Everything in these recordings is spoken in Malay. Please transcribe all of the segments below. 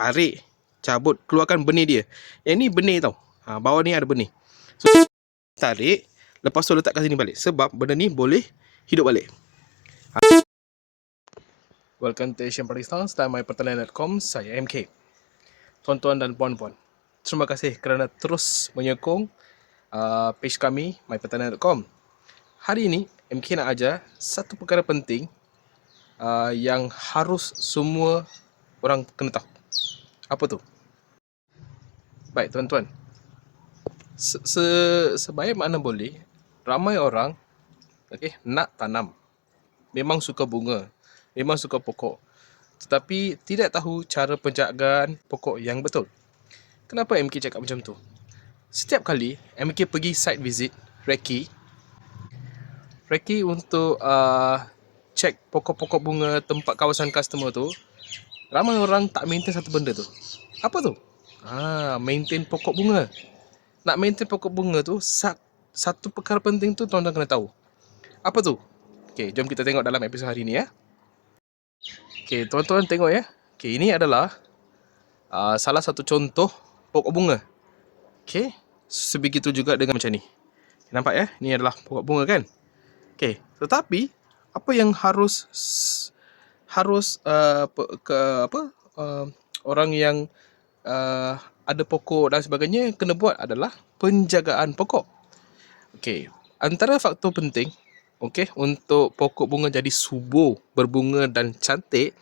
tarik, cabut, keluarkan benih dia. Yang ni benih tau. Bawah ni ada benih. So, tarik, lepas tu letak kat sini balik. Sebab benda ni boleh hidup balik. Welcome to Asian Pakistan, mypertanian.com. Saya MK. Tuan-tuan dan puan-puan, terima kasih kerana terus menyokong page kami, mypertanian.com. Hari ini, MK nak ajar satu perkara penting yang harus semua orang kena tahu. Apa tu? Baik tuan-tuan, sebaik mana boleh, ramai orang nak tanam, memang suka bunga, memang suka pokok, tetapi tidak tahu cara penjagaan pokok yang betul. Kenapa MK cakap macam tu? Setiap kali MK pergi site visit Reki untuk cek pokok-pokok bunga tempat kawasan customer tu, ramai orang tak maintain satu benda tu. Apa tu? Maintain pokok bunga. Nak maintain pokok bunga tu, satu perkara penting tu tuan-tuan kena tahu. Apa tu? Okay, jom kita tengok dalam episod hari ni ya. Okay, tuan-tuan tengok ya. Okay, ini adalah salah satu contoh pokok bunga. Okay, sebegitu juga dengan macam ni. Nampak ya? Ini adalah pokok bunga kan? Okay, tetapi apa yang harus orang yang ada pokok dan sebagainya kena buat adalah penjagaan pokok. Okey, antara faktor penting untuk pokok bunga jadi subur, berbunga dan cantik,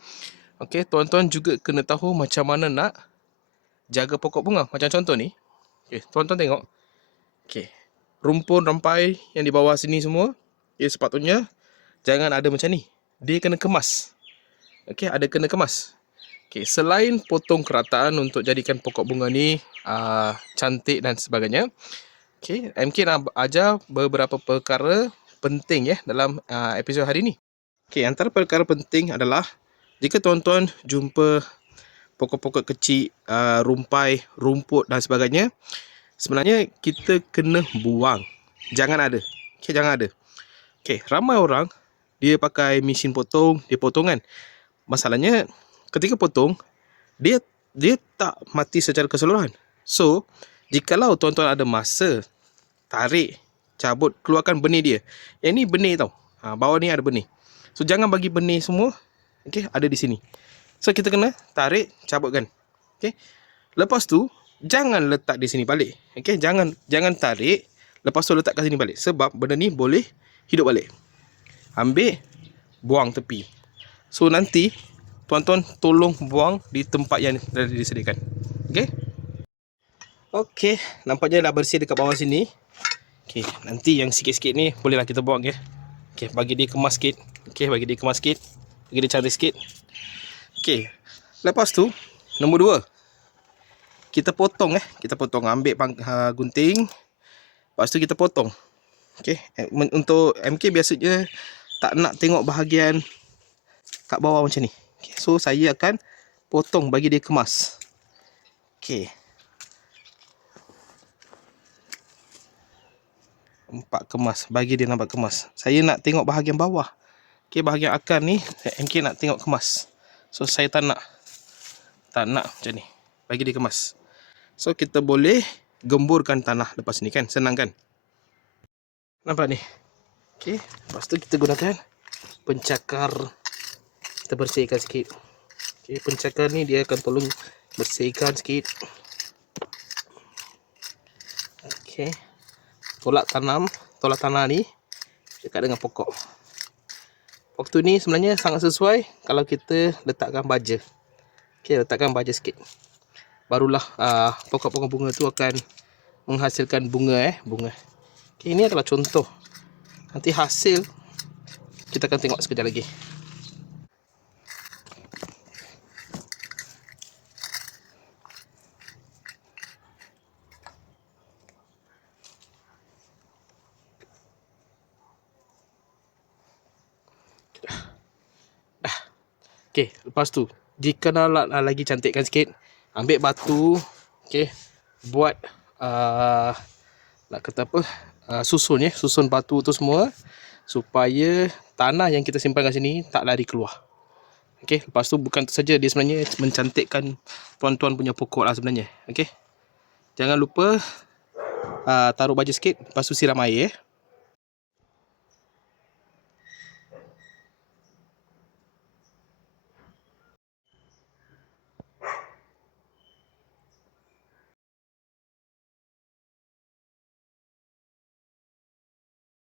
tuan-tuan juga kena tahu macam mana nak jaga pokok bunga. Macam contoh ni. Tuan-tuan tengok. Rumpun rampai yang di bawah sini semua, sepatutnya jangan ada macam ni. Dia kena kemas. Ada kena kemas. Selain potong kerataan untuk jadikan pokok bunga ni cantik dan sebagainya, MK nak ajar beberapa perkara penting dalam episod hari ni. Antara perkara penting adalah jika tuan-tuan jumpa pokok-pokok kecil, rumpai, rumput dan sebagainya, sebenarnya kita kena buang. Jangan ada. Jangan ada. Ramai orang dia pakai mesin potong, dia potong kan. Masalahnya ketika potong, dia tak mati secara keseluruhan. So, jikalau tuan-tuan ada masa, tarik, cabut, keluarkan benih dia. Yang ni benih tau. Bawah ni ada benih. So, jangan bagi benih semua ada di sini. So, kita kena tarik, cabutkan. Lepas tu, jangan letak di sini balik. Jangan tarik, lepas tu letak kat sini balik. Sebab benda ni boleh hidup balik. Ambil, buang tepi. So, nanti tuan-tuan tolong buang di tempat yang dah disediakan. Okey, nampaknya dah bersih dekat bawah sini. Nanti yang sikit-sikit ni bolehlah kita buang ya. Bagi dia kemas sikit. Bagi dia kemas sikit. Bagi dia cantik sikit. Lepas tu, nombor 2. Kita potong Kita potong, ambil gunting. Lepas tu kita potong. Untuk MK biasanya tak nak tengok bahagian kat bawah macam ni. So, saya akan potong bagi dia kemas. Nampak kemas. Bagi dia nampak kemas. Saya nak tengok bahagian bawah. Bahagian akar ni, MK nak tengok kemas. So, saya tak nak macam ni. Bagi dia kemas. So, kita boleh gemburkan tanah lepas ni kan. Senang kan? Nampak ni? Lepas tu kita gunakan pencakar. Kita bersihkan sikit. Pencakar ni dia akan tolong bersihkan sikit. Tolak tanah ni dekat dengan pokok. Waktu ni sebenarnya sangat sesuai kalau kita letakkan baja. Letakkan baja sikit. Barulah pokok-pokok bunga tu akan menghasilkan bunga. Bunga. Ini adalah contoh. Nanti hasil kita akan tengok sekejap lagi. Lepas tu, jika nak lagi cantikkan sikit, ambil batu, buat nak kata apa, susun batu tu semua supaya tanah yang kita simpan kat sini tak lari keluar. Okey, lepas tu bukan tu saja, dia sebenarnya mencantikkan tuan-tuan punya pokok lah sebenarnya. Okey. Jangan lupa taruh baja sikit, lepas tu siram air.